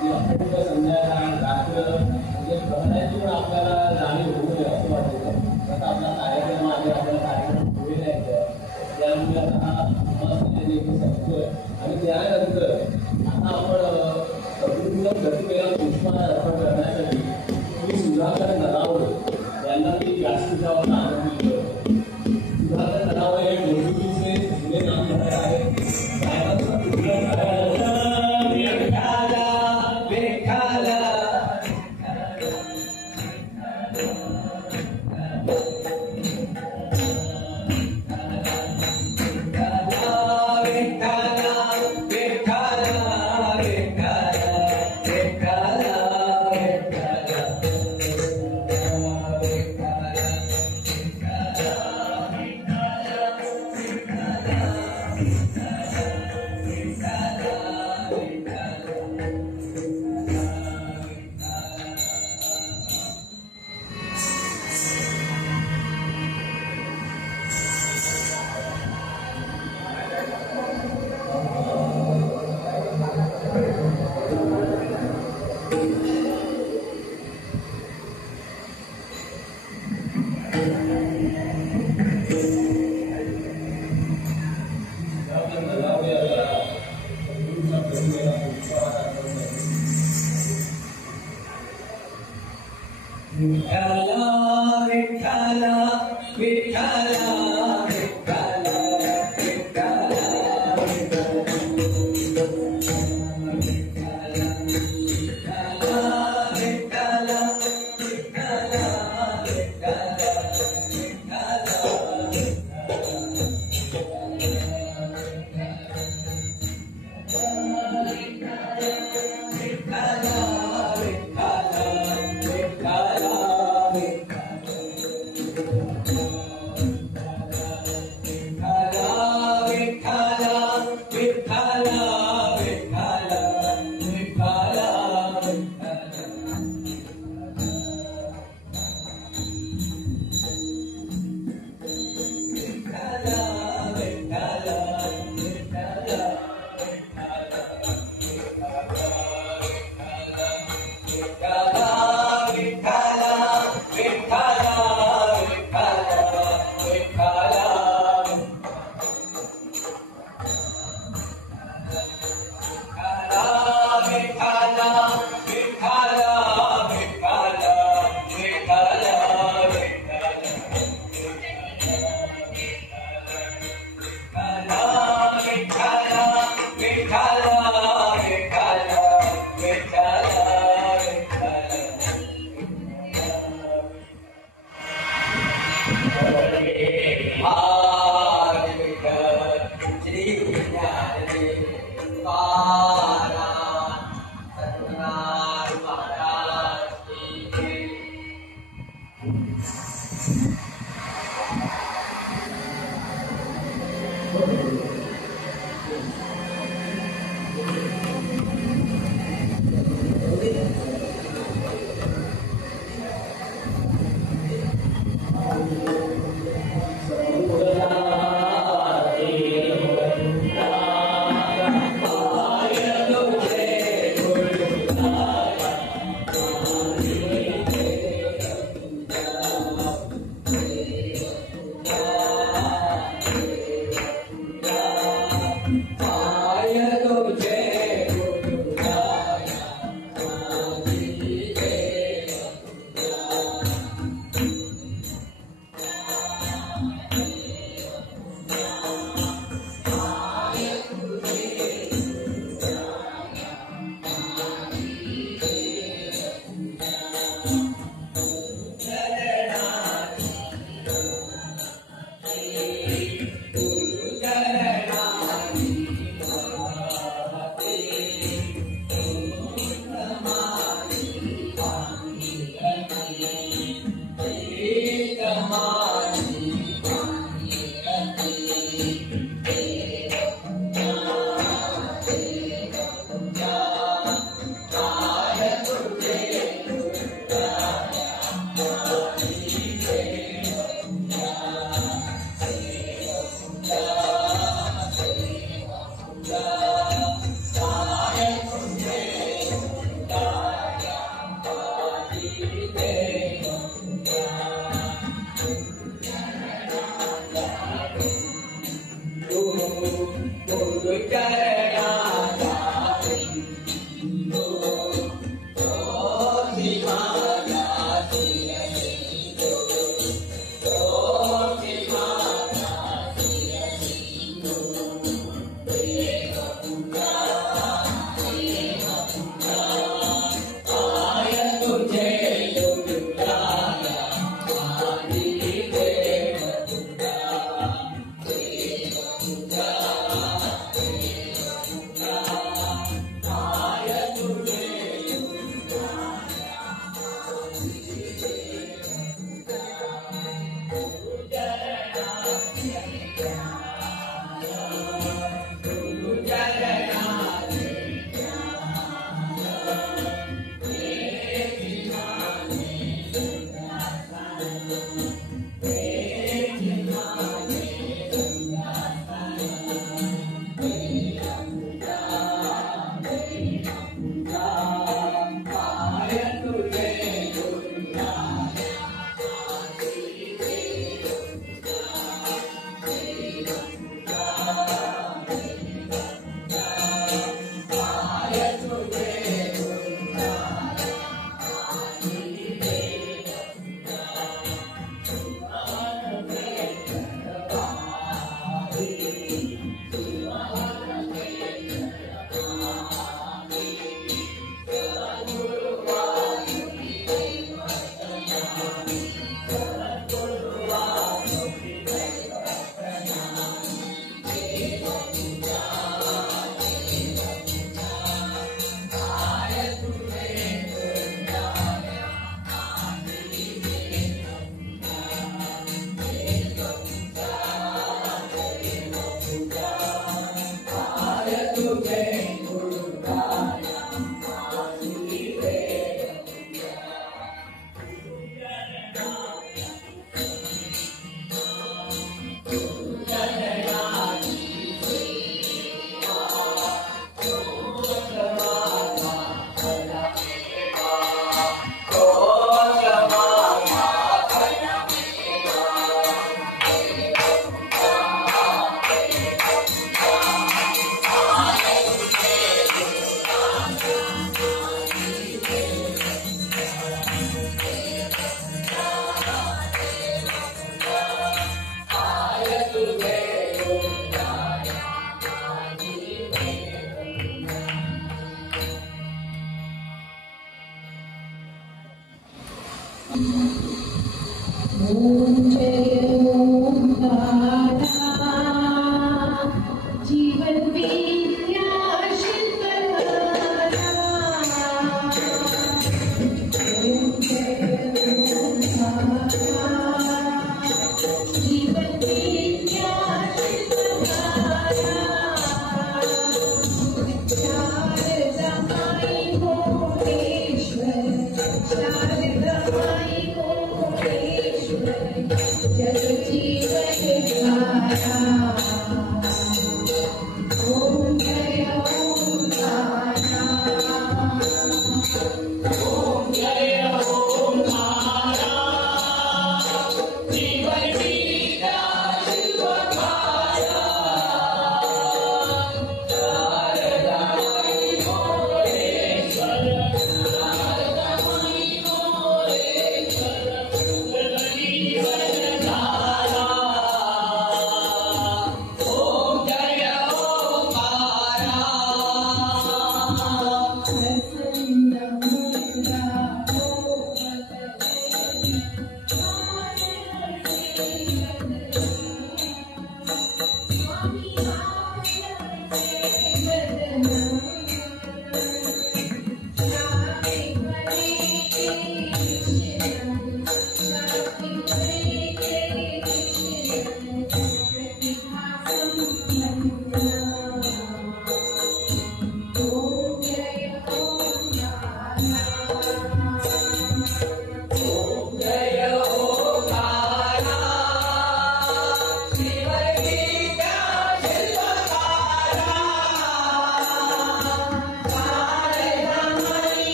की अखंड संध्याकाळ रात्र म्हणजे प्रहराची पण आपल्याला जाणीव होऊ नये असं वाटतं. आता आपला कार्यक्रम आहे, आपला कार्यक्रम पुढे न्यायचा त्यामुळे आता हा संपतोय आणि त्यानंतर आता आपण सगळीकडून गतीमेला पुष्पहार अर्पण करण्यासाठी मी सुधाकर नरावळे यांना मी जास्तीत जास्त आनंद दिलो. सुधाकर नरावळे हे डोंबिवलीचे जुने नामधारक आहेत. साहेबांचा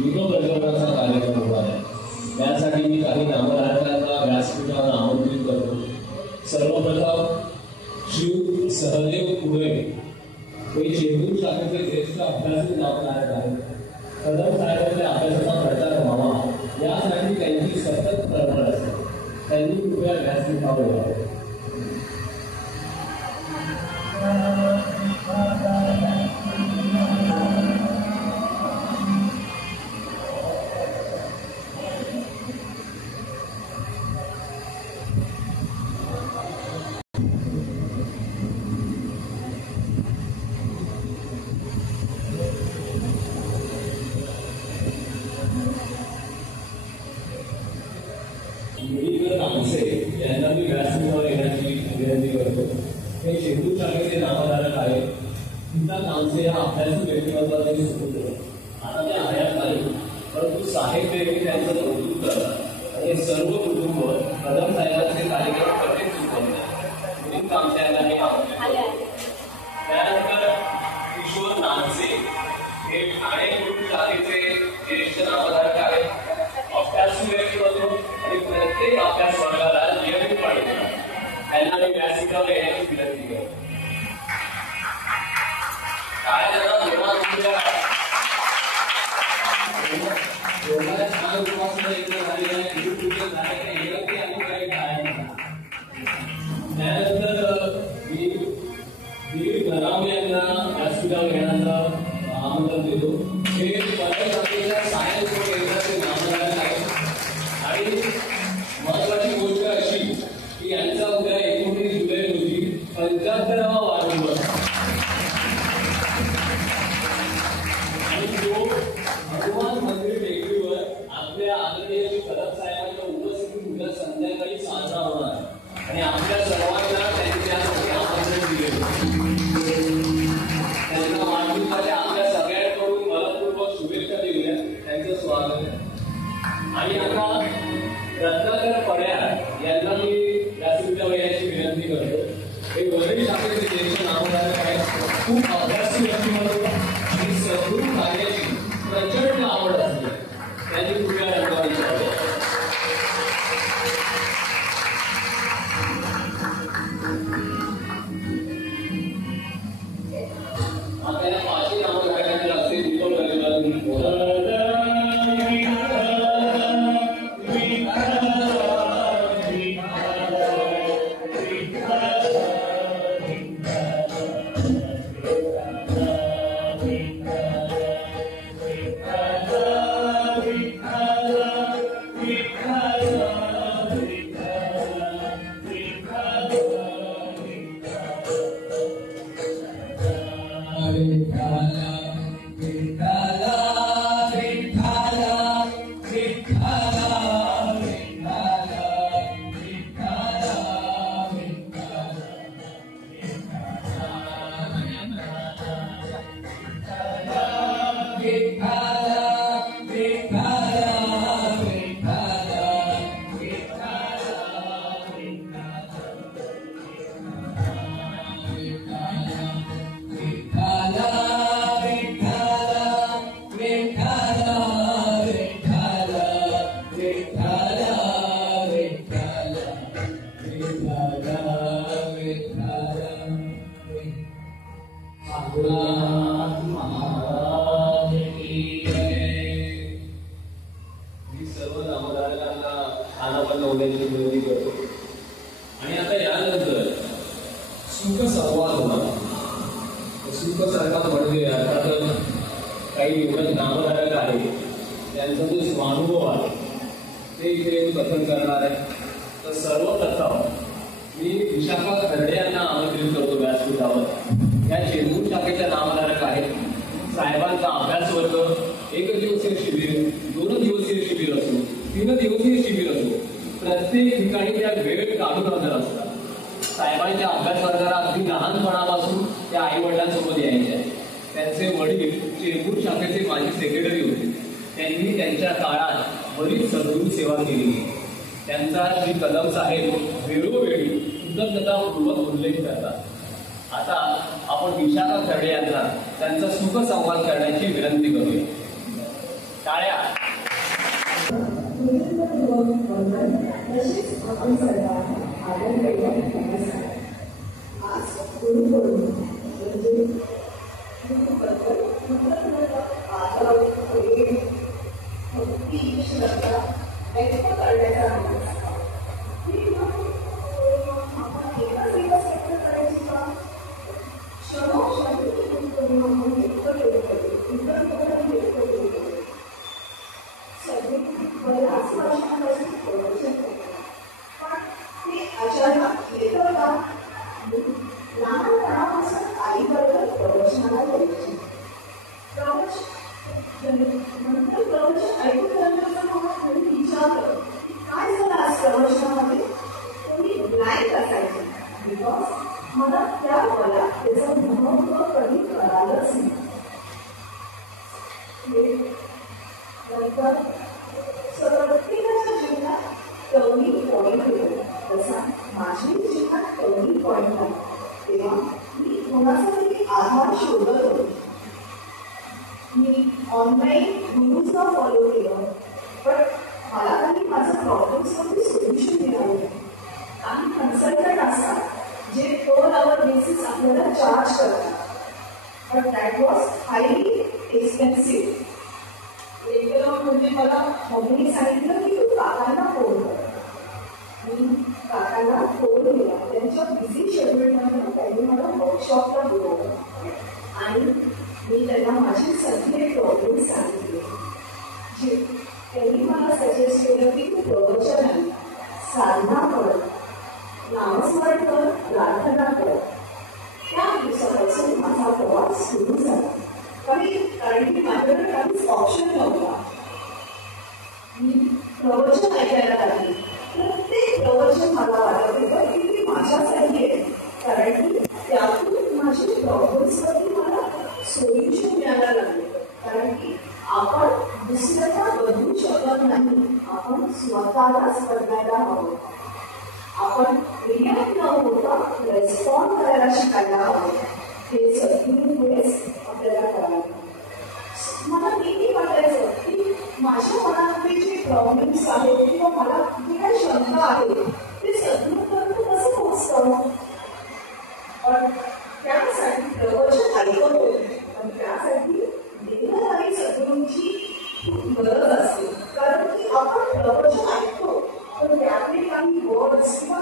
युगप्रज्वलनाचा कार्यक्रम होणार आहे. त्यासाठी मी काही नामधारकांना व्यासपीठावर आमंत्रित करतो. सर्वप्रथम श्री सहदेव कुळे हे चेंबूर शाखेचे ज्येष्ठ अभ्यासक नामधारक आहेत. कदम साहेबांचे त्यांनी कृपया व्यासपीठावर यावं. यांना मी व्यासपीठावर येण्याची विनंती करतो. हे शेंदूर शाखेचे नामधारक आहेत. सीता कामसे या अभ्यासू व्यक्तिमत्वाचा मी सुरू आता ते हयात नाही, परंतु साहेब त्यांचं कौतुक करतात आणि सर्व कुटुंब कदम साहेबांचे कार्यक्रम कधीच चुकवतात. पुढील कामसे यांना हे आवडले. त्यानंतर किशोर नानसे हे ठाणे कुटुंब शाखेचे ज्येष्ठ नामधारक आहेत. अभ्यासू व्यक्तिमत्व आणि प्रत्येक अभ्यास वर्गाला नियमितपणे त्यांना मी व्यासपीठावर येण्याची विनंती करतो. काय छान उपासना एकदा झाली आहे, गुरुपूजन झाले काही त्यानंतर मी गराम यांना व्यासपीठावर येण्याचं आमंत्रण देतो. हे परदेशातील सायन्स केंद्राचे नामधारक आहेत आणि महत्वाची गोष्ट अशी की यांचा उद्या 19 जुलै रोजी 75वा वाढदिवस आणि तो हनुमान मंदिर टेकडीवर आपल्या आदरणीय कदम साहेबांच्या उपस्थितीत उद्या संध्याकाळी साजरा होणार आहे आणि आपल्या सर्वांना त्यांनी त्यासाठी आमंत्रण दिले. त्यांना वाढदिवसाच्या आपल्या सगळ्यांकडून मनपूर्वक शुभेच्छा दिल्या. त्यांचं स्वागत आहे. आणि आता रत्नाकर पड्याळ यांना मी व्यासपीठावर येण्याची विनंती करतो. हे वरील शाखेचे ज्येष्ठ नामधारक आहेत. खूप अभ्यासू व्यक्तिमत्व आणि सदृढ कार्याची प्रचंड आवड असते. त्यांनी कृपया रंगावर विचारावे. आपल्याला 5 नामधारकांचे असते दीपक रविवार आणि आता यानंतर सुख संवाद होणार. सुख संवाद म्हणजे अर्थातच काही एवढं नामधारक आहे त्यांचा जो स्वानुभव आहे ते इथे कथन करणार आहे. तर सर्वप्रथम मी विशाखा खर्डे यांना आमंत्रित करतो व्यासपीठावर. या चेंबूर शाखेच्या नामधारक आहेत. साहेबांचा अभ्यास वर्ग 1 दिवसीय शिबिर, 2 दिवसीय शिबिर असो, 3 दिवसीय शिबिर असो, प्रत्येक ठिकाणी त्या वेळ काढून हजर असतात. साहेबांच्या अभ्यास वर्गाला अगदी लहानपणापासून त्या आई वडिलांसोबत यायच्या. त्यांचे वडील चेंबूर शाखेचे माजी सेक्रेटरी होते. त्यांनी त्यांच्या काळात बरीच सदृढ सेवा केली. त्यांचा श्री कदम साहेब वेळोवेळी कृतज्ञतापूर्वक उल्लेख करतात. आता आपण विशाखा खर्डे यांना त्यांचा सुख संवाद करण्याची विनंती करूया. टाळ्या. नंतर प्रत्येकाच्या जीवनात टर्निंग पॉईंट होतो. तसा माझ्या जीवनात टर्निंग पॉईंट आहे. तेव्हा मी कोणाचा तरी आधार शोधत होते. मी ऑनलाईन गुरुचा फॉलो केलं, पण मला काही माझ्या प्रॉब्लेम्सवरती सोल्युशन मिळाले. काही कन्सल्टंट असतात जे पर आवर बेसिस आपल्याला चार्ज करतात, पण दॅट वॉज हायली एक्सपेन्सिव्ह. म्हणजे मला मम्मीने सांगितलं की तू काकांना फोन कर. मी काकांना फोन केला. त्यांच्या बिझी शेड्यूलमध्ये त्यांनी मला वर्कशॉपला बोलवलं आणि मी त्यांना माझे सगळे प्रॉब्लेम सांगितले. जे त्यांनी मला सजेस्ट केलं की तू प्रवचन आहे, साधना कर, नामस्मरण कर, प्रार्थना कर. त्या दिवसापासून माझा प्रवास सुरू झाला. कारण की माझ्याकडे काहीच ऑप्शन नव्हता. मी प्रवचन ऐकायला लागली. प्रत्येक प्रवचन मला वाटत होतं की ते माझ्यासाठी आहे, कारण की त्यातून माझे प्रॉब्लेम्सवरती मला सोल्युशन मिळायला लागले. कारण की आपण दुसऱ्याला बदलू शकत नाही, आपण स्वतःलाच बदलायला हवं. आपण रिॲक्ट न होता रेस्पॉन्ड करायला शिकायला हवं. हे सद्गुरूमुळेच आपल्याला करायला. मला नेहमी वाटायचं की माझ्या मनामध्ये जे प्रॉब्लेम्स आहेत किंवा मला जे काही शंका आहे ते सद्गुरूपर्यंत कसं पोहोचतं. पण त्यासाठी प्रवचन ऐकत होते, पण त्यासाठी देणारी सद्गुरूंची खूप गरज असते. कारण की आपण प्रवचन ऐकतो, पण त्यातले काही वर्ड्स किंवा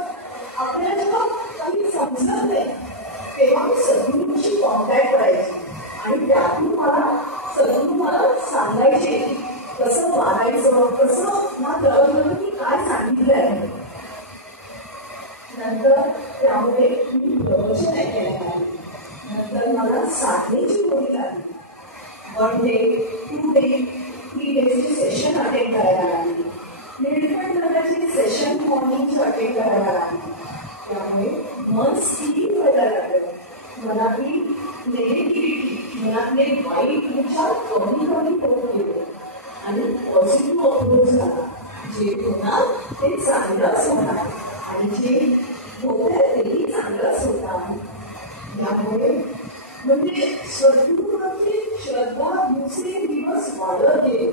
आपल्याला जेव्हा काही समजत नाही तेव्हा मी सद्गुरूंशी कॉन्टॅक्ट करायची आणि त्यातून सद्गुरू मला सांगायचे कसं वागायचं, कसं ना प्रवचन मी काय सांगितलं आहे. नंतर त्यामुळे मी प्रवचन ऐकायला लागली. नंतर मला साधनेची गोडी लागली. 1 डे, 2 डे, 3 डेजची सेशन अटेंड करायला लागली. निर्णय प्रकारची सेशन मॉर्निंगची अटेंड करायला लागली. त्यामुळे मन स्थिर व्हायला लागलं. मनातली नेगेटिव्हिटी, मनातले वाईट विचार कमी होत गेले आणि पॉझिटिव्ह अप्रोच झाला. जे होणार ते चांगलंच होणार आणि जे होतं तेही चांगलंच होणार. त्यामुळे म्हणजे सद्गुरूंवरची श्रद्धा दुसरे दिवस वाढत गेले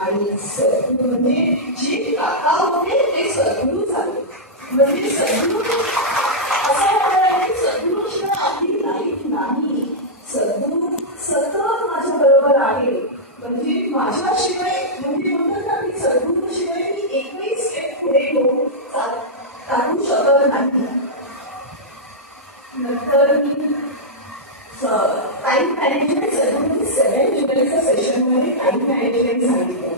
आणि सद्गुरू म्हणजे जे काका होते ते सद्गुरू झाले. म्हणजे सद्गुरू असं वाटायला की सद्गुरूशिवाय आपली लाईफ नाही. सद्गुरू सतत माझ्या बरोबर आहे. म्हणजे माझ्याशिवाय म्हणजे म्हणतात ना की सद्गुरूशिवाय मी एकही स्टेप पुढे टाकू शकत नाही. नंतर मी टाईम मॅनेजमेंट सद्गुरूंनी 7 जुलैच्या सेशनमध्ये टाईम मॅनेजमेंट सांगितलं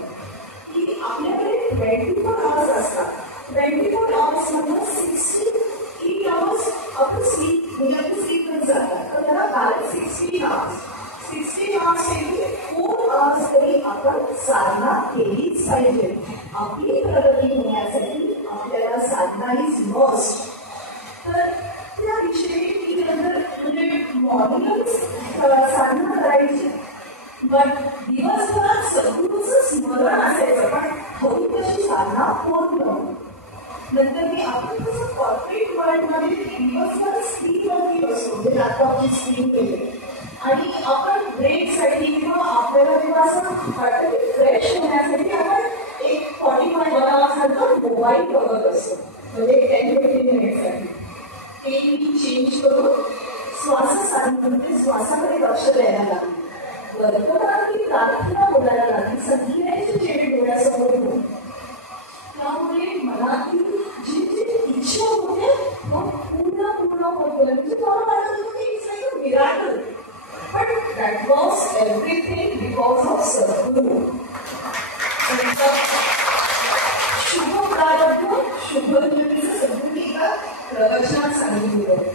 की आपल्याकडे 24 आवर्स असतात. 24 आवर्स मधून 68 आवर्स आपण स्लीप म्हणजे आपण स्लीपच जातात. तर त्याला बॅलन्स 16 आवर्स. 16 आवर्स पैकी 4 आवर्स तरी आपण साधना केलीच पाहिजे. आपली प्रगती होण्यासाठी आपल्याला साधना इज मस्ट. तर त्याविषयी मी नंतर म्हणजे मॉर्निंगच साधना करायची. पण दिवसभरात सद्गुरूचं स्मरण असायचं, पण थोडी तशी साधना होत नव्हती. नंतर मी आपण कसं कॉर्पोरेट वर्ल्डमध्ये दिवसभर स्क्रीनवरती बसतो, म्हणजे लॅपटॉपची स्क्रीन केली आणि आपण ब्रेकसाठी किंवा आपल्याला जेव्हा असं वाटतं की फ्रेश होण्यासाठी आपण एक 45 आवर्सनंतर मोबाईल बघत असतो, म्हणजे 10-15 मिनिटसाठी. ते मी चेंज करून श्वासाकडे लक्ष द्यायला लागली. वर्तमानातली प्रार्थना बोलायला लागली. संध्याची चेहरे डोळ्यासमोर होते. त्यामुळे मनातील जी इच्छा होते मग पूर्ण होत गेलं. म्हणजे मला वाटत होतं की it's like a miracle. But that was everything because of सद्गुरू. शुभ प्रारंभ शुभ निर्मितीचं सद्गुरूंनी एका प्रवचनात सांगितलं.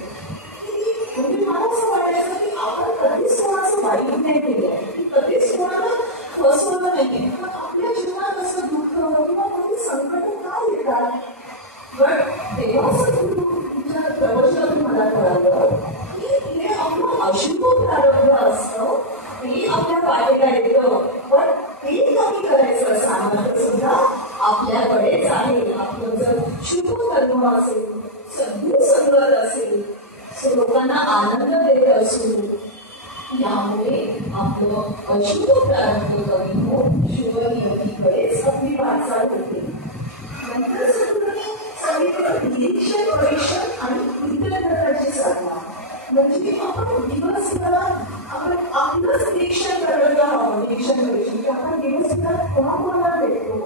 म्हणजे मला असं वाटायचं की आपण कधीच कोणाचं वाईट नाही केलं, कधीच कोणाला फसवलं नाहीये. धर्म असेल, सद्गुरू संगत असेल, लोकांना आनंद देत असू, यामुळे आपलं अशुभ प्रारंभ कमी होऊन शुभ नियतीकडेच आपली वाटचाल होते. नंतर सांगितलं निरीक्षण, परीक्षण आणि कृतज्ञताची साधना. म्हणजे आपण दिवसभरात आपण आपलंच निरीक्षण करायला हवं. निरीक्षण परीक्षण की आपण दिवसभरात कोणाकोणाला भेटतो,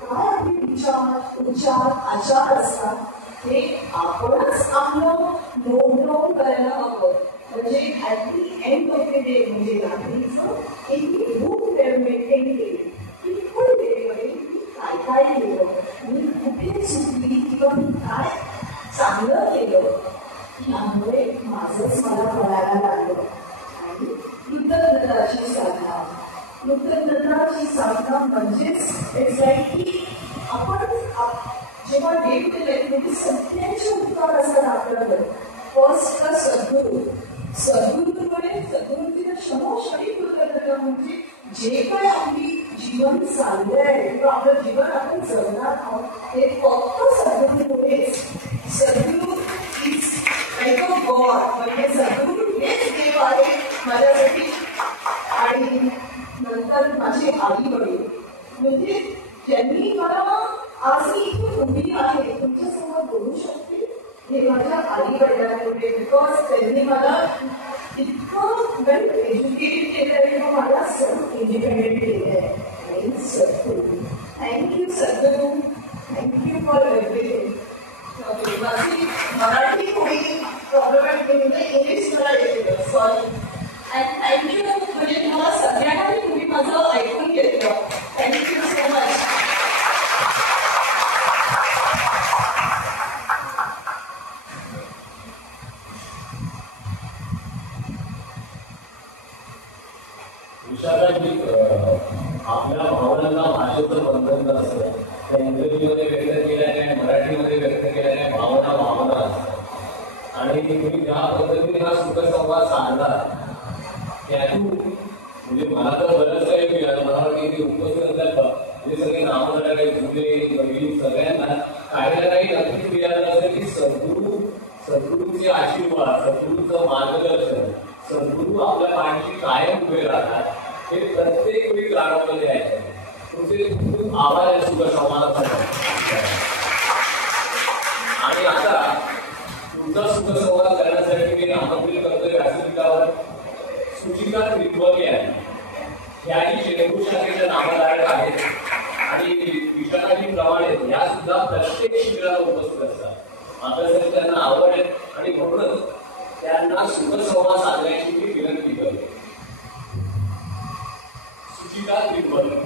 काय आपले विचार, उच्चार, आचार असतात, हे आपणच आपलं नोंद करायला हवं. म्हणजे at the end of the day, म्हणजे रात्रीचं एक रूप मेंटेन केली की फुल डेमध्ये मी काय काय केलं, मी कुठे चुकली किंवा मी काय चांगलं केलं, यामुळे माझंच मला कळायला लागलं. आणि कृतज्ञताची साधना. कृतज्ञताची साधना म्हणजेच इट्स लाईक की आपण जेव्हा डे टू डे लाईफमध्ये सगळ्यांचे उपकार असतात आपल्याकडे. फर्स्ट तर सद्गुरूकडे सद्गुरूची क्षमोक्षणी कृतज्ञता. म्हणजे जे काय आपली जीवन चाललंय किंवा आपलं जीवन आपण जगणार आहोत ते फक्त सद्गुरूमुळेच. सद्गुरू इज लाईक अ गॉड. म्हणजे सद्गुरू हेच देव आहे माझ्यासाठी. आणि नंतर माझे आई वडील, म्हणजे ज्यांनी मला आज मी इथे उभी आहे, तुमच्यासमोर बोलू शकते, हे माझ्या आई वडिलांमुळे. बिकॉज त्यांनी मला इतकं वेल एज्युकेटेड केलं आहे किंवा मला सेल्फ इंडिपेंडेंट केलं आहे. आणि सद्गुरू, thank you Sadhguru, thank you for everything. माझी मराठी थोडी प्रॉब्लेमॅटिक म्हणजे इंग्लिश मला येते, सॉरी. अँड थँक्यू, म्हणजे तुम्हाला सगळ्यांना तुम्ही माझं ऐकून घेतलं. Thank you so much. आपल्या भावनांना भाषेचं बंधन नसतं. त्या इंग्रजीमध्ये व्यक्त केल्या नाही, मराठीमध्ये व्यक्त केल्या नाही, भावना असतात. आणि तुम्ही ज्या पद्धतीने हा सुखसंवाद साधला त्यातून म्हणजे मला तर बरंच काही मिळालं. मला वाटतं की उपस्थित जे सगळे नामदार काही जुले सगळ्यांना काही ना काही नक्की मिळालं असेल की सद्गुरूचे आशीर्वाद, सद्गुरूचं मार्गदर्शन, सद्गुरू आपल्या पाठीशी कायम उभे राहतात हे प्रत्येक वेळी जाणवलेले आहे. तुमचे खूप आभार आहे सुखसंवादासाठी. आणि आता तुमचा सुखसंवाद करण्यासाठी मी आमंत्रित करतोय व्यासपीठावर सुचिता त्रिपवली आहे. ह्याही शेंबूर शाखेच्या नामधारक आहेत आणि विशाखाजीप्रमाणे या सुद्धा प्रत्येक शिबिराला उपस्थित असतात. मात्र त्यांना आवड आहे आणि म्हणूनच त्यांना सुखसंवाद साधण्याची मी विनंती करतो. सुचिता त्रिपवली.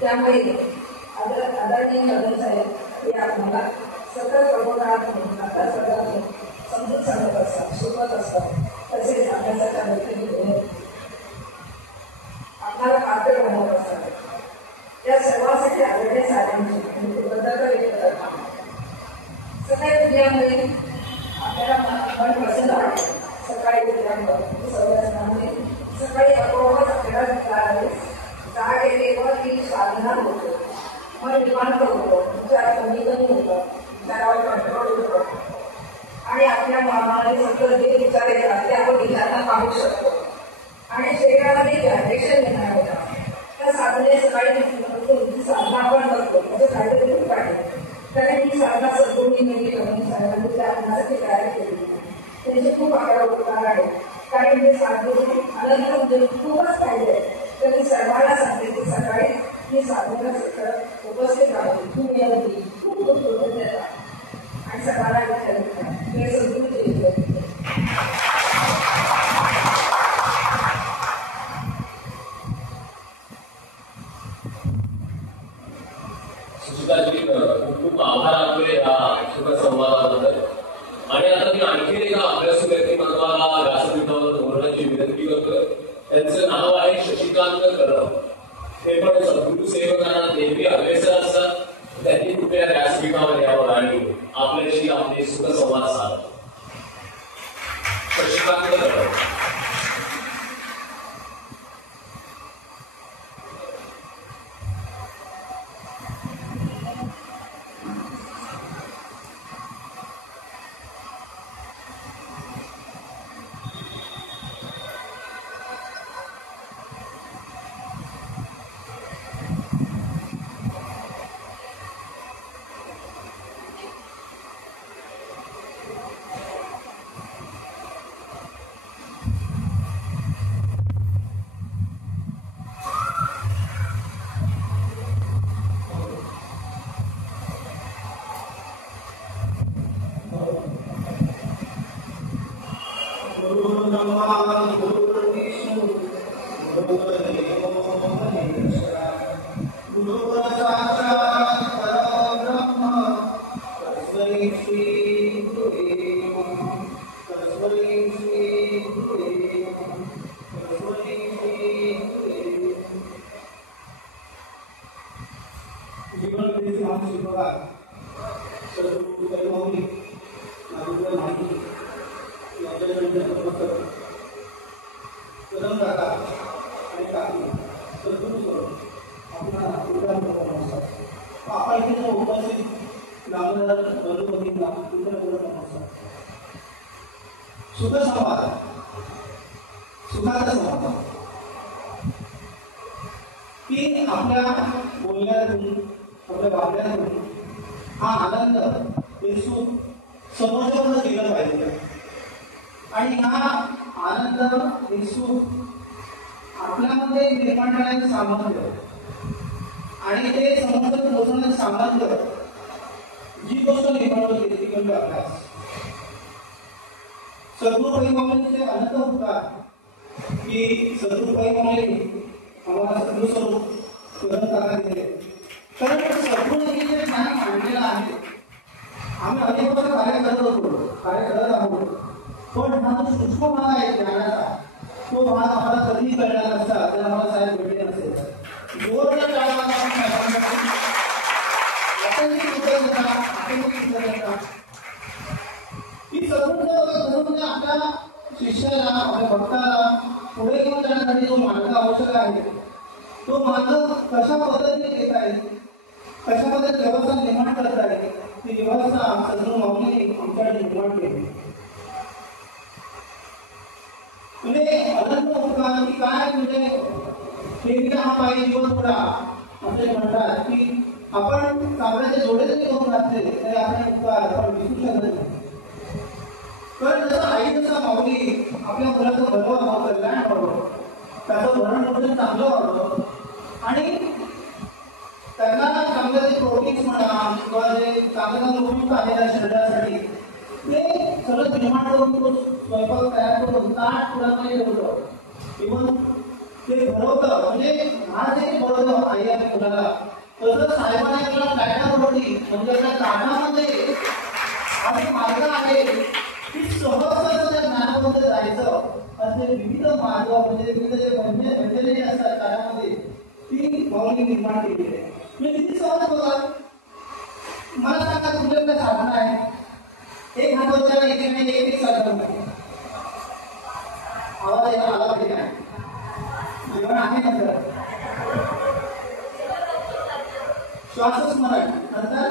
त्यामुळे आदरणीय साहेब हे आपल्याला सतत प्रबोधनात समजून सांगत असतात, शिकवत असतात. तसेच अभ्यासाच्या मैत्रिणी आपल्याला पात्र बनवत असतात. त्या सर्वांसाठी आदरणीय साहेबांची कृतज्ञता व्यक्त करतात. सकाळी उठल्यामुळे आपल्याला मन प्रसन्न वाटते. सकाळी उठल्यामुळे सकाळी आपोआपच आपल्याला जाग येते व ती साधना होतो. मन निवांत होतो, विचार कमी होतो, विचारावर कंट्रोल होतो आणि आपल्या मनामध्ये सगळं जे विचार येतात ते आपण विचारांना पाहू शकतो आणि शरीरामध्ये व्हायब्रेशन येणार होता. त्या साधने सकाळी साधना आपण करतो म्हणजे काहीतरी खूप आहे, कारण ही साधना सद्गुरूंनी केली, साहेबांनी त्या आनंदासाठी तयार केली. त्याचे खूप आपल्याला उपकार आहे, कारण हे साधने आनंद म्हणजे खूपच पाहिजे. तर मी सर्वांना सांगते की सकाळी ही साधनेला सगळं उपस्थित राहते. तुम्ही अगदी खूप खूप कृतज्ञता आणि सकाळला हे सद्गुरूचे सुचिताजी खूप खूप आभार आपले या शुभ संवादाबद्दल. आणि आता मी आणखी एका अभ्यासू व्यक्तिमत्वाला व्यासपीठावर बोलण्याची विनंती करतोय. त्यांचं नाव आहे शशिकांत कदम. ते पण सद्गुरू सेवकांना नेहमी अग्रेसर असतात. त्यांनी कृपया व्यासपीठावर यावं आणि आपल्याशी आपले सुखसंवाद साधावा. शशिकांत कदम. सुखाचा संवाद की आपल्या बोलण्यातून आपल्या वागण्यातून हा आनंद हे सुख समोरच्यावर केलं पाहिजे. आणि हा आनंद हे सुख आपल्यामध्ये निर्माण करण्याचं सामर्थ्य आणि ते समोरच्यावर पोहोचवण्याचं सामर्थ्य जी गोष्ट निर्माण होते ती म्हणजे अभ्यास. सद्गुरू परिवाराचे अनंत होता की सद्गुरू परिवाराने आम्हाला सद्गुरू स्वरूप ग्रहण करायला दिले. कारण सद्गुरूंनी जे ज्ञान मांडलेलं आहे आम्ही अनेक वर्ष कार्य करत आहोत, पण हा जो सूक्ष्म भाग आहे ज्ञानाचा तो भाग आम्हाला कधीही कळला नसता जर आम्हाला साहेब भेटले नसेल. की सद्गुरूंच्या आपल्या शिष्याला आपल्या भक्ताला पुढे घेऊन जाण्यासाठी जो मार्ग आवश्यक आहे तो मार्ग कशा पद्धतीने घेत आहे, कशा पद्धतीने व्यवस्था निर्माण करत आहे ती व्यवस्था सद्गुरू माऊलीने आमच्याकडे निर्माण केली. म्हणजे अनंत उपकार की काय म्हणजे हे हा पाहिजे जीवन पुढा असे म्हणतात की आपण कापडाचे जोडे जरी करून घातले तरी आपण उपकार आपण विसरू शकत नाही. कारण जसं आई जसा माऊली आपल्या मुलाचं भलं व्हावं, कल्याण व्हावं, त्याचं भरण पोषण चांगलं व्हावं आणि त्यांना चांगलं जे प्रोटीन्स म्हणा किंवा जे चांगलं उपयुक्त आहे त्या शरीरासाठी ते सगळं निर्माण करून तो स्वयंपाक तयार करून ताट पुरामध्ये ठेवतं इव्हन ते भरवतं. म्हणजे हा जे बरोबर आई आहे मुलाला तसं साहेबांनी आपल्याला प्लॅटफॉर्म होती म्हणजे त्या ताटामध्ये असे मार्ग आहे की सहज त्या ज्ञानामध्ये जायचं असे विविध मार्ग म्हणजे विविध जे व्यंजने असतात त्यामध्ये ती माऊली निर्माण केली आहे. म्हणजे किती सहज बघा. मला सांगा तुमच्याकडे साधन आहे एक हातोच्या एक साधन आवाज आला पाहिजे काय जेवण आहे नंतर श्वासस्मरण नंतर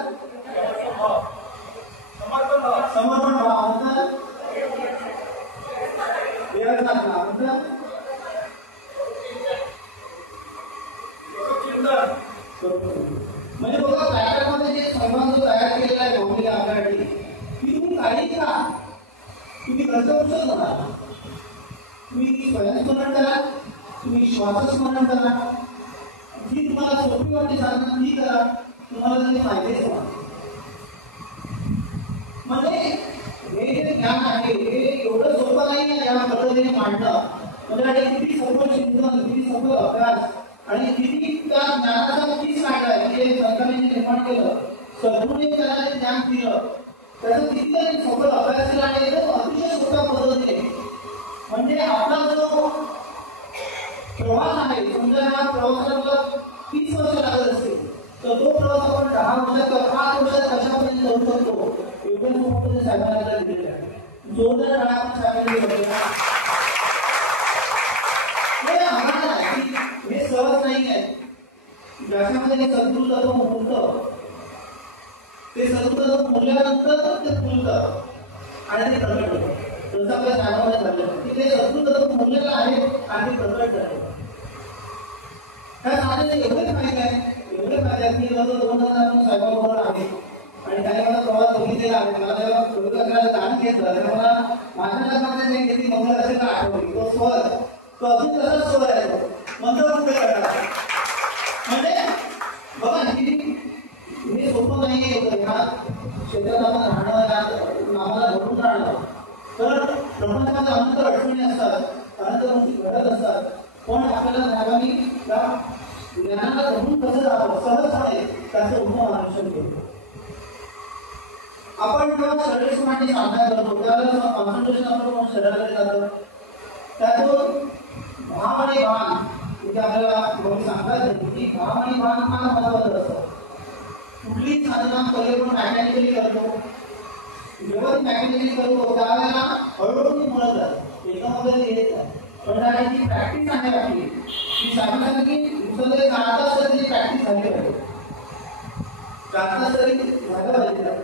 तुम्ही कर्तव्य करा, तुम्ही स्वयंस्मरण करा, तुम्ही श्वासस्मरण करा, जी तुम्हाला सोपी वाटते साधना ती करा, तुम्हाला त्याचे फायदेच होणार. म्हणजे हे जे ज्ञान आहे हे एवढं सोपं नाही आहे या पद्धतीने मांडणं. म्हणजे किती सखोल चिंतन, किती सखोल अभ्यास आणि किती त्या ज्ञानाचा किती साठा आहे की संतांनी निर्माण केलं, सद्गुरूने त्याला जे ज्ञान दिलं त्याचं कितीतरी सखोल अभ्यास केला आणि एकदम अतिशय सोप्या पद्धतीने. म्हणजे आपला जो प्रवास आहे, समजा हा प्रवासाला 30 वर्ष लागत असतील तर तो प्रवास आपण 10 वर्षात किंवा 5 वर्षात कशापर्यंत करू शकतो एवढं मोठं साहेबांना दिलेलं आहे. जोरदार टाळ्या आपण साहेबांना हे सहज नाही आहे. ज्याच्यामध्ये हे सद्गुरू तत्व मुलतं ते सद्गुरू तत्व मुरल्यानंतर ते फुलतं आणि ते प्रकट होतं. जसं आपल्या ज्ञानामध्ये झालं की ते सद्गुरू तत्व मुरलेलं आहे आणि ते प्रकट झालं. त्या साधनेचे एवढे फायदे आहेत की जवळ 2000 साहेबांबरोबर आहे आणि काही मला प्रवास बघितलेला आहे. मला जेव्हा प्रभुत्वाला दान घेतलं तेव्हा मला माझ्या लग्नामध्ये जे किती मंगल असेल आठवली तो स्वर तो अजून तसाच स्वर आहे तो मंत्रमुग्ध करणार. म्हणजे बघा हे सोपं नाही आहे ह्या क्षेत्रात आपण राहणं, या नामाला धरून राहणं. तर प्रपंचामध्ये अनंत अडचणी असतात, अनंत गोष्टी घडत असतात, पण आपल्याला साहेबांनी त्या ज्ञानाला धरून कसं राहावं सहजपणे त्याचं उत्तम मार्गदर्शन केलं. आपण जेव्हा शरीरासाठी साधना करतो त्यावेळेला कॉन्सन्ट्रेशन आपण शरीराकडे जातं. त्यातून भाव आणि भान म्हणजे आपल्याला सांगतात की भाव आणि भान फार महत्वाचं असतं. कुठलीही साधना पहिले पण मॅकॅनिकली करतो, जेव्हा ती मॅकॅनिकली करतो त्यावेळेला हळूहळू ती म्हणत जाते, एकामध्ये येत नाही. पण त्याची प्रॅक्टिस आहे आपली ती सांगतात की दिवसामध्ये 4 तास तरी प्रॅक्टिस झाली पाहिजे, 4 तास तरी झालं पाहिजे.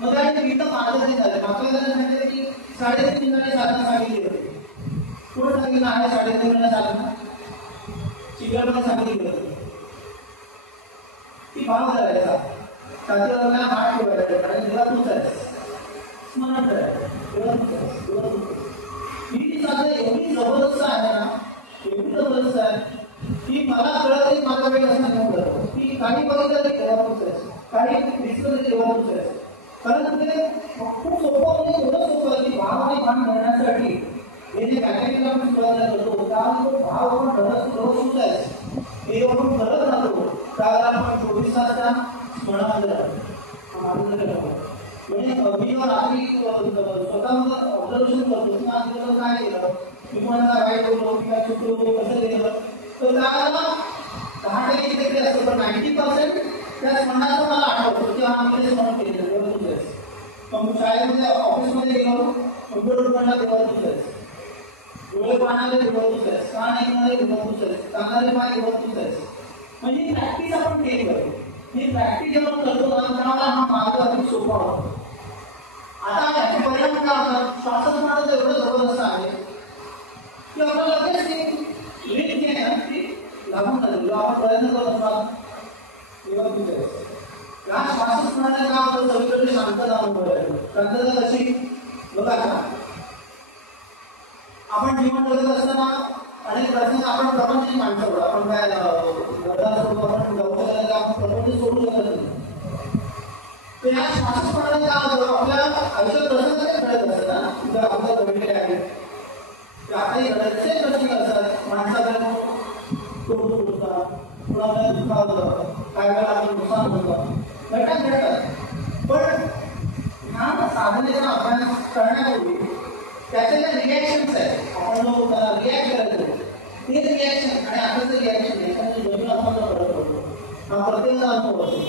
मग त्याने इथं माझं ते झालं मागच्या वेळेला सांगितलं की 3.5 मिनिटांनी साधना सांगितली होती. कुठं सांगितलं आहे 3.5 मिनिटं साधना चिकटमध्ये सांगितली होती. ती भाव करायचा, त्याच्यावरला हात ठेवायचा आणि जेव्हा तूच आहेस स्मरण करायचं. ही साधना एवढी जबरदस्त आहे ना, एवढी जबरदस्त आहे की मला कळत माझा वेळ असं घेऊन जातो की काही बघितलं तरी देवातूच आहेस, काही दिसलं तरी देवातूच आहेस. कारण ते खूप सोपं म्हणजे एवढं सोपं आहे की भाव आणि भान घेण्यासाठी हे जे मॅकॅनिकल आपण सुरुवातीला करतो त्यावेळेला तो भाव आपण ठरवूच आहेस हे आपण करत राहतो. त्यावेळेला आपण 24 तास त्या स्मरणामध्ये राहतो. म्हणजे मी रात्री स्वतःमध्ये ऑब्झर्वेशन करतो की आज दिवस काय केलं, मी कोणाला वाईट बोललो किंवा चुकलो कसं केलं, तर त्यावेळेला 10% इकडे असतं पण 90% त्या स्मरणाचं मला आठवतं की आम्ही ते स्मरण केलेलं बरोबर. मग शाळेमध्ये ऑफिसमध्ये गेलो कम्प्युटर दुकानला देवातूच आहेस, डोळे पाहणारे देवातूच आहेस, कान ऐकणारे देवातूच आहेस, कानारे पाय देवातूच आहेस. म्हणजे ही प्रॅक्टिस आपण केली पाहिजे. ही प्रॅक्टिस जेव्हा करतो त्यामुळे हा मार्ग अधिक सोपा होतो. आता याचे परिणाम काय होतात, श्वासस्मरणाचं एवढं जबरदस्त आहे की आपल्याला लगेच ती रीत जी आहे ना ती लागून जाते. जेव्हा आपण प्रयत्न करत असतात तेव्हा तू जायचं या श्वासस्मरणाने काय होतं, सगळीकडे शांतता अनुभवायची. शांतता कशी बघा का, आपण जीवन जगत असताना अनेक प्रसंग आपण प्रपंच माणसं आपण काय आपण दवाखान्याला आपण प्रपंच सोडू शकत नाही. तर या श्वासस्मरणाने काय होतं, आपल्या आयुष्यात प्रसंग काय घडत असतात जर आमच्या घडलेले आहेत ते आताही घडतचे प्रसंग असतात. माणसाकडे तोडून उडतात, कुणाला दुखावलं, काय वेळेला आपण नुकसान होतं, घडतात. पण ह्या साधनेचा अभ्यास करण्यापूर्वी त्याचे जे रिॲक्शन्स आहेत आपण जो रिॲक्ट करायचो ते रिॲक्शन आणि आताचं रिॲक्शन याच्यामध्ये जमीन आपण फरक पडतो. हा प्रत्येकाचा अनुभव असतो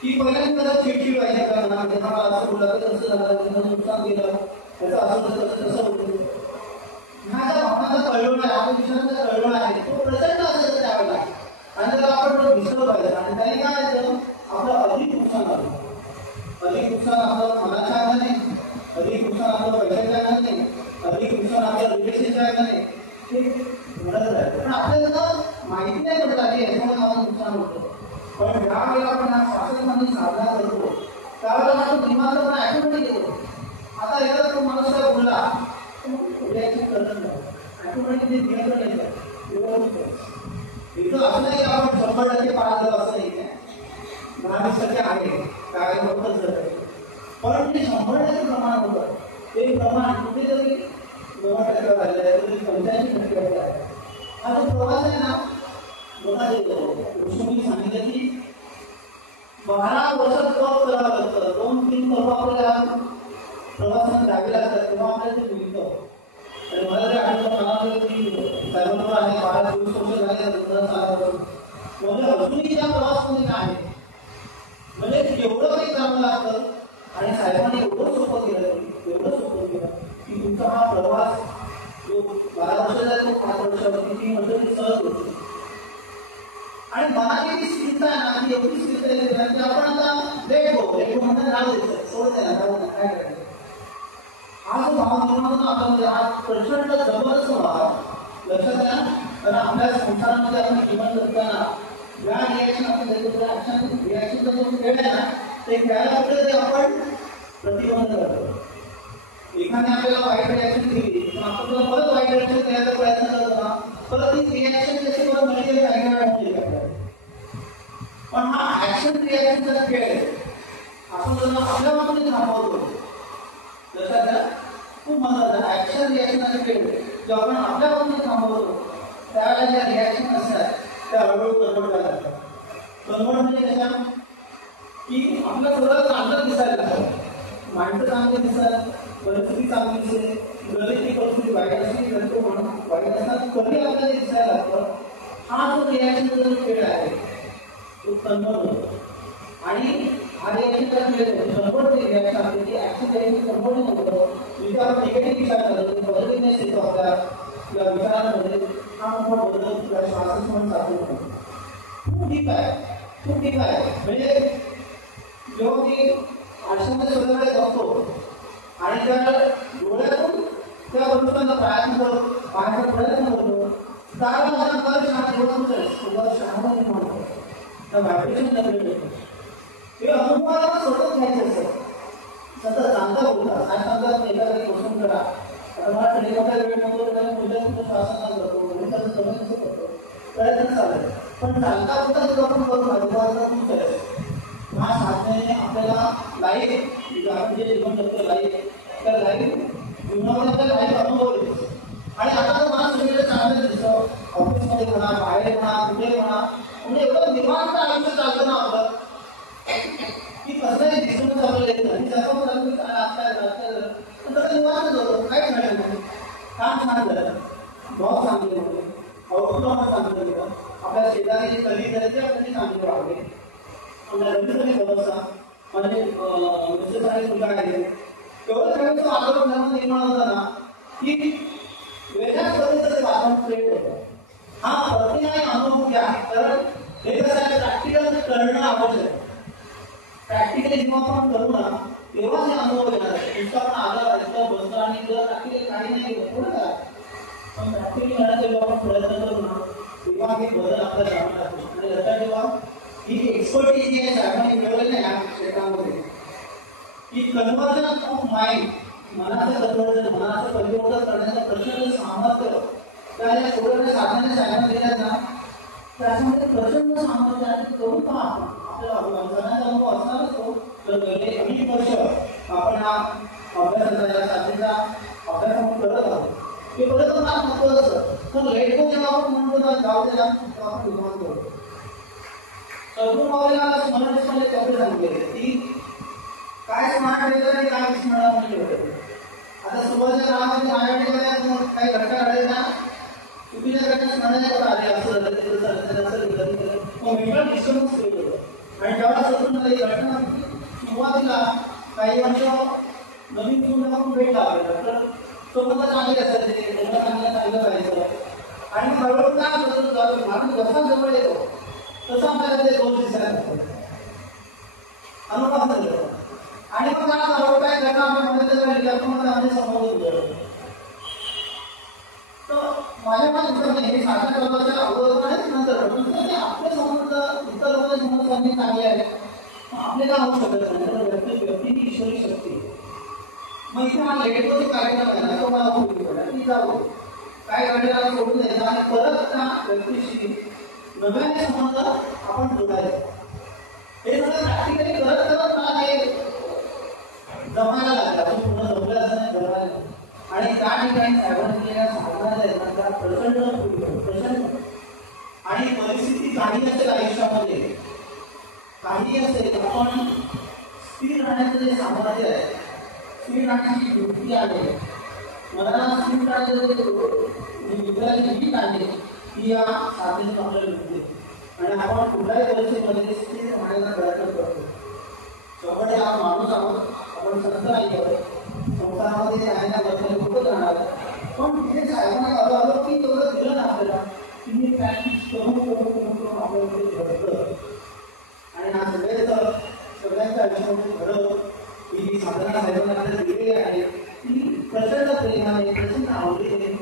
की पहिल्यांदा चिडचिड व्हायची करणार मला असं बोललं तसं झालं, त्यांना नुकसान केलं, त्याचं असं तसं होतं. ह्या ज्या भावनाचा कळवळा आहे, आपल्या विषयाचा कळवळा आहे तो प्रचंड असायचा त्यावेळेला आणि त्याला आपण दिसलं पाहिजे. आणि त्याने काय व्हायचं, आपलं अधिक नुकसान झालं, अधिक नुकसान आपलं मनाच्या अंगाने, अधिक नुकसान आपलं पैशाच्या अंगाने, अधिक नुकसान आपल्या रिलेशनच्या अंगाने हे घडत राहतं. पण आपल्याला माहिती नाही पडत आहे याच्यामुळे मला नुकसान होतं. पण ज्या वेळेला आपण श्वासस्मरणाची साधना करतो त्यावेळेला आपण दिमाग पण ॲटोमॅटिक येतो आता एकदा तो माणूस काय बोलला रिॲक्शन करत नाही ऑटोमॅटिक ते नियंत्रण येतं. इथं असं नाही की आपण 100% पास झालं असं नाही आहे, 10-20% आहे काय होतच जातं, पण ते 100% प्रमाण होतं ते प्रमाण कुठेतरी 9% राहिलं आहे, कुठे 85% आहे. हा जो प्रवास आहे ना बघा, तुम्ही सांगितलं की 12 वर्ष तप करावं लागतं, 2-3 तप आपल्याला प्रवासाने द्यावे लागतात तेव्हा आपल्याला ते मिळतं. आणि मला जे आठवतं मला की साहेबांवर आहे 12-23 वर्ष झाले म्हणजे अजूनही त्या प्रवासमध्ये काय आहे म्हणजे एवढं काही करावं लागतं. आणि साहेबांनी एवढं सोपं केलं की तुमचा हा प्रवास जो 12 वर्षाचा तो 5 वर्षावरती 3 वर्षाची सहज होती. आणि मनाची ती स्थिरता आहे ना, ती एवढी स्थिरता येते की आपण आता लेट म्हणून राहू द्यायचं, सोडत नाही ना, काय करायचं. हा जो भाव निर्माण होतो आपल्यामध्ये, हा प्रचंड जबरदस्त भाव लक्षात घ्या. कारण आपल्या संसारामध्ये आपण जीवन जगताना ज्या रिॲक्शन आपण देतो त्या रिॲक्शनचा जो खेळ आहे ना, ते खेळायला कुठेतरी आपण प्रतिबंध करतो. एखाद्या आपल्याला वाईट रिॲक्शन दिली तर आपण त्याला परत वाईट रिॲक्शन देण्याचा प्रयत्न करतो ना, परत ती रिॲक्शन त्याची परत म्हणजे काही वेळा होऊ शकते. पण हा ऍक्शन रिॲक्शनचा खेळ आहे. आपण जर आपल्या बाबतीत थांबवतो लक्षात खूप महत्वाचं ऍक्शन रिॲक्शनचा खेळ जेव्हा आपण आपल्या बाबतीत थांबवतो त्यावेळेला ज्या रिॲक्शन असतात त्या हळूहळू कन्वर्ट करायला लागतात. कन्वर्ट म्हणजे कशा की आपलं सगळं चांगलं दिसायला लागतं, माणसं चांगली दिसतात, परिस्थिती चांगली दिसते, गणिती परिस्थिती वाईट असली तर तो म्हणून वाईट असतात कधी आपल्याला दिसायला लागतं. हा जो रिॲक्शनचा जो खेळ आहे तो कन्वर्ट होतो. आणि हा रिॲक्शनचा खेळ कन्वर्ट रिॲक्शन आपली ती ऍक्शन रिॲक्शन कन्वर्ट होतं. जिथे आपण निगेटिव्ह विचार करतो पॉझिटिव्हनेस येतो आपल्या या विचारांमध्ये, हा मोठा बदल श्वास म्हणून चालू खूप ठीक आहे. म्हणजे जेव्हा मी आयुष्यामध्ये स्वतःकडे बघतो आणि त्या डोळ्यातून त्या वस्तूंचा पाहण्याचा प्रयत्न करतो त्याला माझा अंगावर शांत निर्माण होतो, त्या व्हायब्रेशन जनरेट होतं. हे अनुभवाला स्वतःच घ्यायचं असतं. सतत चांगला बोलता काय सांगतात एखाद्या क्वेश्चन करा, आता मला मोठ्या वेळ नको श्वासांना करतो प्रयत्न चालू, पण चालता बोलता जर आपण करून अनुभवाचा खूप आहे. हा साधण्याने आपल्याला लाईफ आपण जे जीवन जगतो लाईफ त्या लाईफ जीवनामध्ये लाईफ अनुभव येतो. आणि आता तर मला सगळीकडे चांगलं दिसतं, ऑफिसमध्ये म्हणा, बाहेर म्हणा, कुठे म्हणा, म्हणजे एवढं निवांत आयुष्य चालतं ना आपलं की कसंही दिसून आपल्याला येत नाही. काय निवांत होतं, काहीच मिळालं नाही, काम छान झालं, भाव चांगले होते, अवकुटुंब चांगलं होतं, आपल्या शेजारी जे कधी झाले ते आपल्याला चांगले वागले, आपल्या रवीसरी व्यवस्था म्हणजे मिसेससाठी मुलगा आहे एवढं सगळ्यांचं वातावरण निर्माण होतं ना की वेगळ्याच पद्धतीचं वातावरण क्रिएट होतं. हा प्रतिमाने अनुभव घ्या, कारण हे कसं आहे प्रॅक्टिकल करणं आवश्यक आहे. प्रॅक्टिकली जेव्हा आपण करू ना तेव्हा हे अनुभव येणार आहे. नुसतं आपण आलं बसणं आणि प्रॅक्टिकल काही नाही थोडं काय, पण प्रॅक्टिकली करण्याचा जेव्हा आपण प्रयत्न करू ना तेव्हा हे बदल आपल्याला जाणून लागतो. आणि लक्षात जेव्हा ही एक्सपर्टीज जी आहे साहेबांनी मिळवलेली आहे या क्षेत्रामध्ये की कन्वर्जन ऑफ माइंड, मनाचं कन्वर्जन, मनाचं परिवर्तन करण्याचं प्रचंड सामर्थ्य त्या या छोट्या साधनाने साहेबांना दिल्यात ना, त्याच्यामध्ये प्रचंड सामर्थ्य आहे. करून पहा आपल्याला करण्याचा अनुभव असणारच तो. तर गेले अनेक वर्ष आपण हा अभ्यासाचा या साधनेचा अभ्यास आपण करत आहोत. ते परत मला महत्वाचं तर लेट हो जेव्हा आपण म्हणतो जाऊ दे आपण निर्माण करतो. सद्गुरू माऊलीला स्मरणेमध्ये कसे सांगितले की काय स्मार्ट वेगळं आणि काय स्मरणामध्ये होतं. आता सुरुवातीच्या काळामध्ये माझ्याकडे काही घटना घडले ना चुकीच्या घटना स्मरणाच्या आले असं मेंटल डिस्टर्बन्स क्रिएट होतं. आणि जेव्हा सद्गुरूंना ही घटना सुरुवातीला काही वर्ष नवीन जीवनाला खूप भेट लागले तर स्वतः चांगले असायचे, चांगलं राहायचं आणि मग हळूहळू काय होतं माणूस जसा जवळ येतो तसं आपल्याला ते दोष दिसायला लागतो, अनुभव झालं. आणि मग हळूहळू काय घटना आपण मध्ये समोर उतरतो. तर माझ्या मते हे साधन करण्याच्या अगोदर नाही नंतर आपल्या समोर इतर लोकांच्या समोर चांगली चांगले आहे आपले काय होऊ शकत नाही. व्यक्ती ही ईश्वरी शक्ती मग इथे हा लेटचा जो कार्यक्रम आहे ना तो मला उपयोगी पडला की जाऊ काय घडलेला सोडून द्यायचा आणि परत त्या व्यक्तीशी नव्याने संबंध आपण जोडायचा. हे सगळं प्रॅक्टिकली करत करत मला हे जमायला लागलं. अजून पूर्ण जमलं असं नाही जमायला. आणि त्या ठिकाणी साहेबांनी केलेल्या साधना आहेत ना त्या प्रचंड आणि परिस्थिती काही असेल आयुष्यामध्ये काही असेल आपण स्थिर राहण्याचं जे सामर्थ्य आहे स्थिर राहण्याची वृत्ती आहे मला स्थिर राहण्याचं जे विचाराची भीत आहे ती या साधनेतून आपल्याला मिळते आणि आपण कुठल्याही परिस्थितीमध्ये स्थिर राहण्याचा प्रयत्न करतो. शेवटी हा माणूस आहोत आपण संत नाही आहोत संसारामध्ये राहण्याबद्दल खूपच राहणार पण तिथे साहेबांना आलो की तेवढं दिलं ना आपल्याला की प्रॅक्टिस करून आपल्याला घडतं आणि हा सगळ्यांच्या आयुष्यामध्ये घडव ही साधना साहेबांना आपल्याला दिलेली आहे ती प्रचंड प्रेमाने प्रचंड आवडीने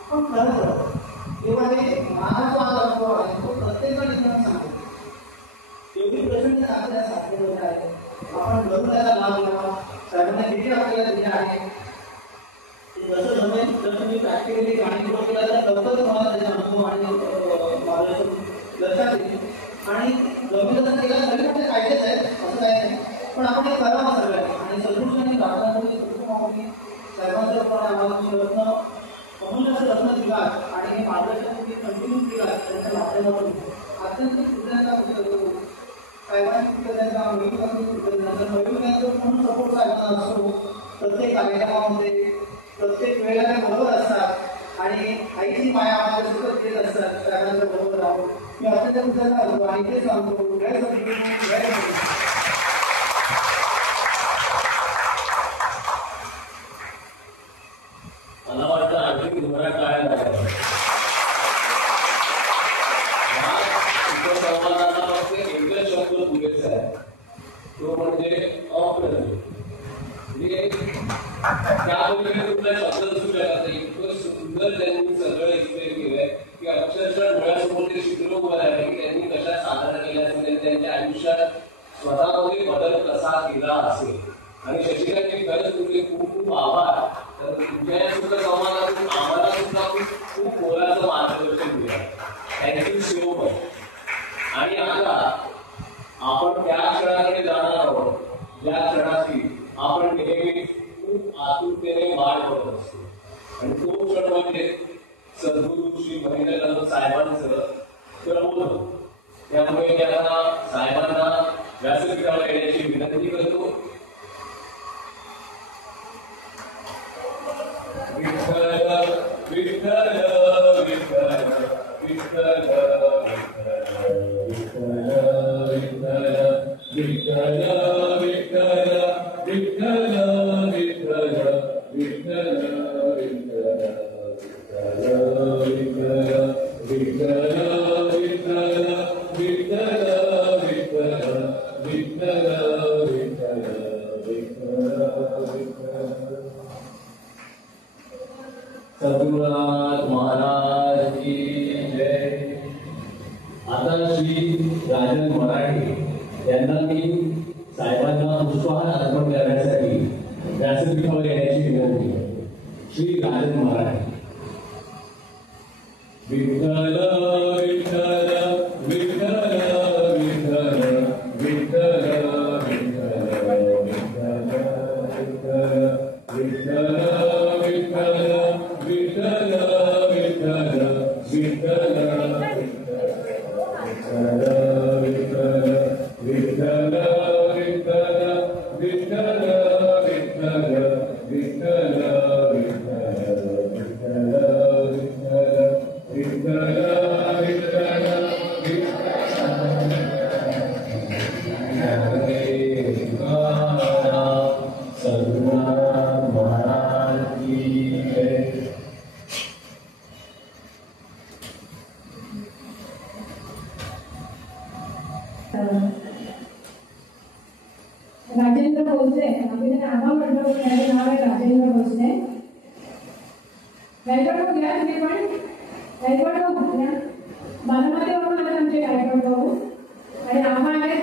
आपण करत तेव्हा हे माझा जो आज अनुभव आहे तो प्रत्येका ठिकाणी सांगतो एवढी प्रचंड आपल्या साधनेमध्ये आहे. आपण घरून त्याला लाभ घ्यावा साहेबांना किती आपल्याला दिले आहे जसं जमेल जसं मी प्रॅक्टिकली गाणी केला तर लवकरच मला त्याचा अनुभव आणि मार्गदर्शन लक्षात येईल आणि जमेल तसं केलं तरी म्हणजे कायदेच आहेत असं काही नाही पण आपण हे करावं सगळ्यांनी आणि सदृशाने प्रार्थनामध्ये कुटुंबामध्ये साहेबांचं पण आम्हाला तुम्ही रत्न अमूल्य असं रत्न दिलात आणि हे मार्गदर्शन तुम्ही कंटिन्यू दिलात त्यांच्या माध्यमातून अत्यंत कृतज्ञता करतो. साहेबांची कृतज्ञता मयूरची कृतज्ञता मयूर यांचा पूर्ण सपोर्ट साहेबांना असतो प्रत्येक कार्यक्रमामध्ये प्रत्येक वेळेला ते बरोबर असतात आणि आईची माया आम्हाला सुद्धा देत असतात साहेबांच्या बरोबर राहून मी अत्यंत कृतज्ञ असतो आणि तेच सांगतो जय सद्गुरू जय सद्गुरू. मला वाटतं आणखी धोरण काय संवादाचा फक्त एकच शब्द पुरेसा आहे तो म्हणजे अप्रतिम. म्हणजे त्यापैकी कुठला शब्द असू शकत नाही इतकं सुंदर त्यांनी सगळं एक्सप्लेन केलंय की अक्षरशः डोळ्यासमोर ते चित्र उभं आहे की त्यांनी कशा साधना केल्या असेल त्यांच्या आयुष्यात स्वतःमध्ये बदल कसा केला असेल. आणि शशिकांतची खरंच तुमचे खूप खूप आभार. तर तुमच्या सुद्धा संवादातून आम्हाला सुद्धा खूप मोलाचं मार्गदर्शन दिलं. Thank you so much. आणि आता आपण त्या क्षणाकडे जाणार आहोत ज्या क्षणाची आपण नेहमी खूप आतुरतेने वाट बघत असतो आणि तो क्षण म्हणजे सद्गुरू श्री महेंद्रानंद साहेबांचं प्रबोधन. त्यामुळे त्यांना साहेबांना व्यासपीठावर येण्याची विनंती करतो. विठ्ठल विठ्ठल विठ्ठल विठ्ठल विठ्ठल विठ्ठल विठ्ठल विठ्ठल विठ्ठल विठ्ठल सद्गुरुनाथ महाराज की जय. आता श्री राजन मराठे यांना मी साहेबांना पुष्पहार अर्पण करण्यासाठी व्यासपीठावर येण्याची विनंती करतो. श्री राजन मराठे. विठ्ठल विठ्ठल विठ्ठल विठ्ठल विठ्ठल विठ्ठल विठ्ठल राजेंद्र भोसले आम्ही आम्हा मंडळ त्याचं नाव आहे राजेंद्र भोसले. गायकवाड घ्या तुम्ही पण गायकवाड घ्या बारामतीवरून आले आमचे गायकवाड भाऊ आणि आम्हा आहे